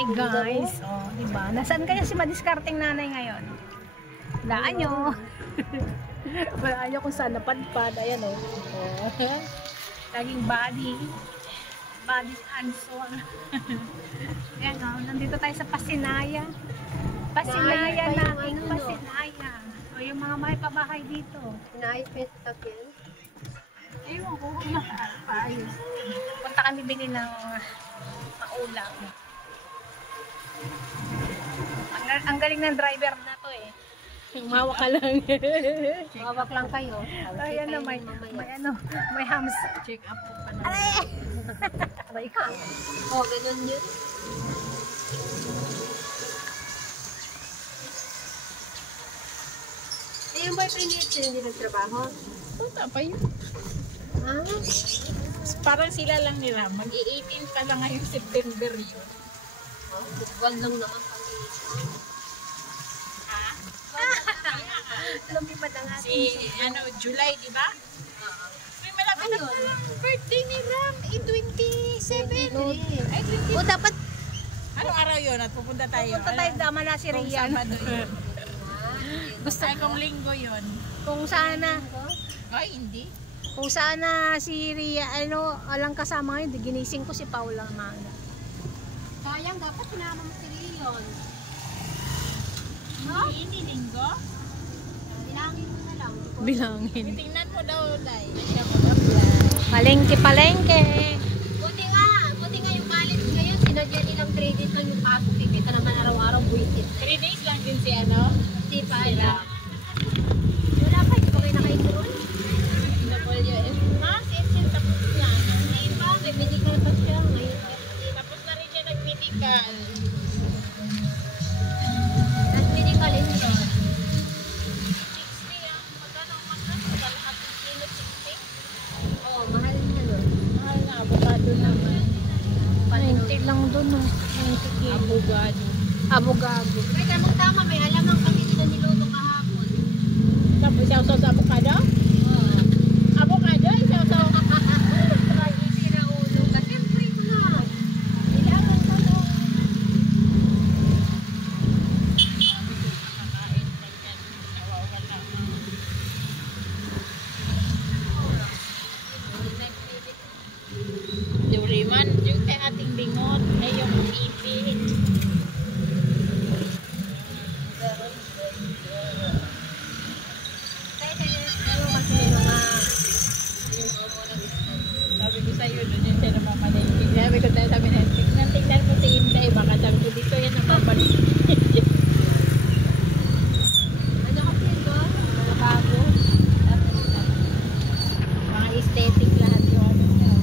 Hi guys. Oh, diba? Nasaan kaya si madiskarteng nanay ngayon? Laan nyo. Walaan nyo kung saan napadpad. Ayan o. Oh. Laging body and soul. Ayan o. Nandito tayo sa Pasinaya. Pasinaya natin. Pasinaya. O yung mga may pabahay dito. Naipit takin. Ewan ko kung nakaayos. Punta kami bili ng maulam. Ang galing ng driver na to eh. Mawak ka lang. Mawak lang kayo. Ayan na, may hams. Check up po pa na. Aray! Aray ka. Oh, ganyan yun. Eh, yung boyfriend niya hindi nagtrabaho? Punta pa yun. Ah? Parang sila lang nila. Mag-i-18 pa lang ngayong September yun. Oh, buwan lang naman kami. Ha? Lumipad ang ating. Si, July, di ba? May malapit na birthday ni Ram. 27. Ay, 20. O dapat Anong araw yun at pupunta tayo? pupunta tayo dama na si Rian. Sabado yun. Gusto kong linggo yun. Kung sana, Ay, hindi. kung sana si Ria, alang kasama ngayon, ginising ko si Paula Manga. Sayang, dapat sinama mo si Rion. Hindi linggo. Bilangin mo na lang. Bilangin. Tingnan mo daw, Day. Palengke. Buti nga yung college ngayon, sinadya nilang 3 days lang yung pasok. Kita naman araw-araw buwisit. 3 days lang din si Di pa alam. Wala pa, hindi pa kayo nakaintron? WF. Ha? Sinsin tapos na. Hindi pa, may medical pa siya ngayon. Tapos na rin siya nag-medical. Tapos medical intron. 60 ang magkano ang matras? Lahat ng kilo 60. Oo, mahal niya nun. Mahal na, abogado naman. 20 lang doon, no? 20 kilo. Abogado. Abogado. Ay, tamang tama, may alamang kami na niluto kahapon. Tapos isaw-saw sa abogado? Oo. Abogado, isaw-saw. Ay, hindi na ulo ka. Siyempre ko na. Kailangan ko to. Yung riman, yung ating bingot, ay yung ipit. Sabi ko sa'yo, doon yun siya namamalengke. Sabi ko tayo, sabi na, tignan mo si Inday, baka sabi ko dito yan namamalengke. Ano ka pinto? Mga bago. Mga aesthetic lahat yung ano niya.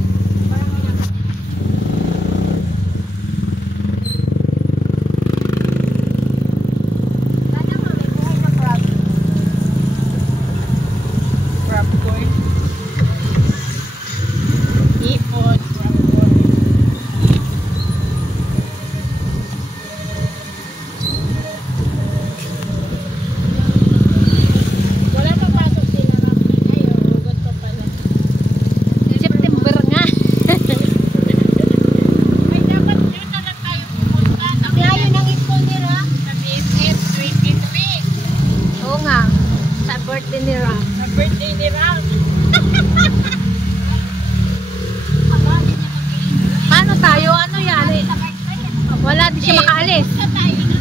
Sana nga, may buhay na crab. Crab corn. Ipon. Crab corn. Wala pang pasok sila namin. Ayun, hugot pa pala. September nga. Ay, dapat yun na lang tayo pumunta. Ang layo ng ipon nila. Sa BSF 23. Oo nga. Sa birthday ni Ram. Sa birthday ni Ram. Paano tayo? Ano yan? Wala di siya makaalis. Sa tayo na.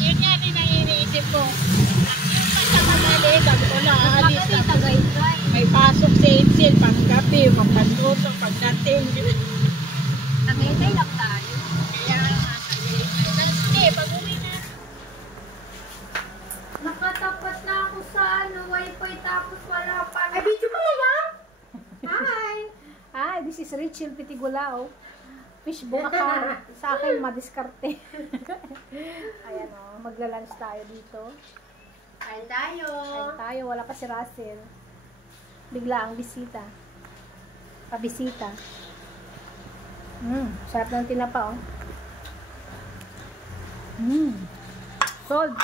Yun nga rin ang iniisip ko. Yung pa sa Manali, sabi ko lang, aalis Kasi na. tagay-try. May pasok sa Itzel, pang-gabi, pang-panluto, pag-dating. Tagay-try lang tayo. Kaya nga, hindi, pag-uwi na. Nakatapat na ako sa wifi tapos wala pa. Ay, video mo yan? Hi! Hi, this is Rachel Pitigulao. Fishbowl account. Sa akin, madiskarte. Ayan o, magla-lunch tayo dito. Kain tayo. Kain tayo, wala pa si Russell. Bigla ang bisita. Pabisita. Sarap ng tinapa oh. Sold.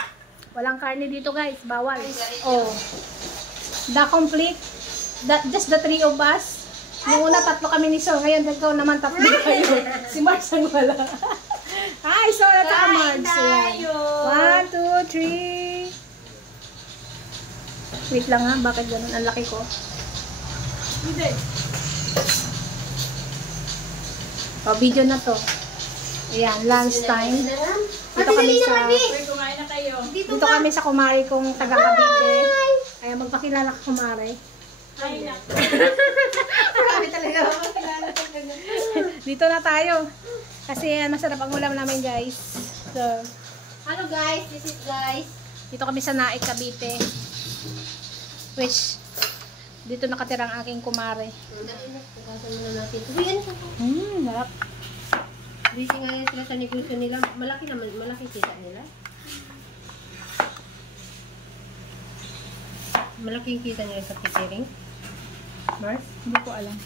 Walang karne dito guys, bawal. Oh. The complete, just the three of us. Noong una, 3 kami ni Sir. Ngayon, ikaw naman 3 kayo. Si Mars ang wala. Hi, Sol at saka Margs. Ayan. tayo. 1, 2, 3. Wait lang ha, bakit ganun? Ang laki ko. Hindi. O, video na to. Ayan, lunch time. Dito kami sa... Uy, kumain na kayo. Dito kami sa kumari kong taga Cavite. Kaya magpakilala ka kumari. Ay, na. Marami talaga makakilala talaga. Dito na tayo. Kasi masarap ang ulam namin guys. So, Hello guys, this is guys. dito kami sa Naik, Cavite. Which, dito nakatira ang aking kumare. Pagkasan muna natin. Uy, ano sa Sarap. busy ngayon sila sa negosyo nila. Malaki naman, malaki kita nila. Malaki yung kita nila sa catering. Mars? Hindi ko alam.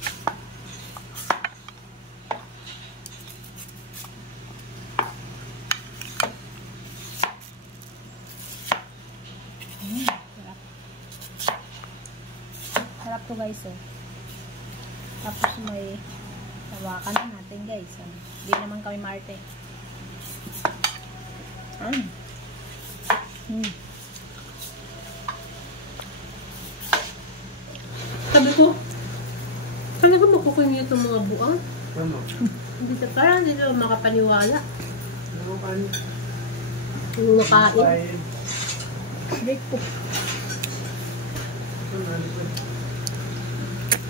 Sarap. Sarap to guys oh. Tapos may tawakan na natin guys. Hindi naman kami marte. Sabi ko, talaga makukunin itong mga buang? Hindi parang hindi na makapaniwala. Yung nakain. Break po.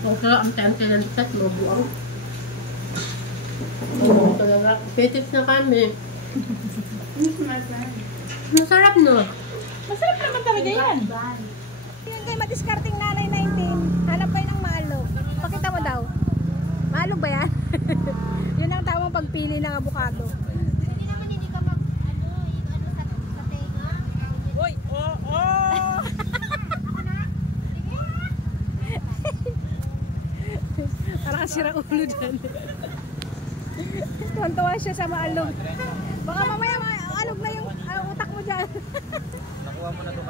Ang sarap ang tante ng bitat, mga buang. Oo, talaga. Petips na kami. Masarap no? Masarap naman talaga yan. Yun kay madiskarting nanay 19. Hanap kayo ng maalog. Pakita mo daw. Maalog ba yan? Yun ang tamang pagpili ng abukado. Hindi naman hindi ka mag, sa tenga. Uy, oo. Parang kasira ulo dyan. Tuwan-tuwa siya sa maalog. Baka mamaya maalog na yung utak mo dyan. Nakuha mo na ito